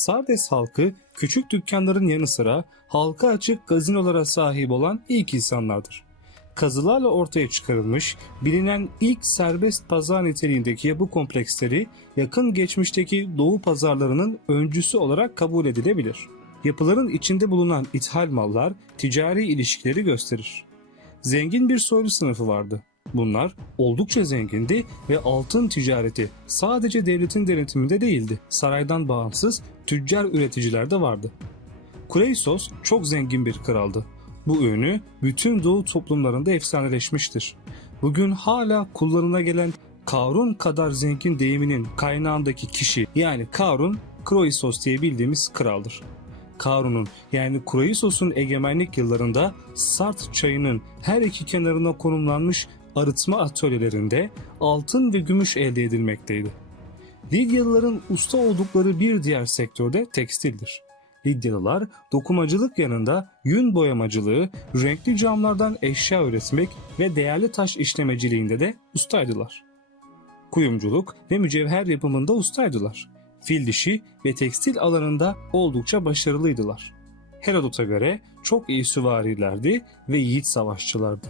Sardes halkı küçük dükkanların yanı sıra halka açık gazinolara sahip olan ilk insanlardır. Kazılarla ortaya çıkarılmış, bilinen ilk serbest pazar niteliğindeki yapı kompleksleri yakın geçmişteki doğu pazarlarının öncüsü olarak kabul edilebilir. Yapıların içinde bulunan ithal mallar ticari ilişkileri gösterir. Zengin bir soylu sınıfı vardı. Bunlar oldukça zengindi ve altın ticareti sadece devletin denetiminde değildi. Saraydan bağımsız tüccar üreticiler de vardı. Kureisos çok zengin bir kraldı. Bu ünü bütün doğu toplumlarında efsaneleşmiştir. Bugün hala kullanıla gelen Karun kadar zengin deyiminin kaynağındaki kişi yani Karun, Kroisos diye bildiğimiz kraldır. Karun'un yani Kroisos'un egemenlik yıllarında Sart çayının her iki kenarına konumlanmış arıtma atölyelerinde altın ve gümüş elde edilmekteydi. Lidyalıların usta oldukları bir diğer sektörde tekstildir. Lidyalılar dokumacılık yanında yün boyamacılığı, renkli camlardan eşya üretmek ve değerli taş işlemeciliğinde de ustaydılar. Kuyumculuk ve mücevher yapımında ustaydılar. Fil dişi ve tekstil alanında oldukça başarılıydılar. Herodot'a göre çok iyi süvarilerdi ve yiğit savaşçılardı.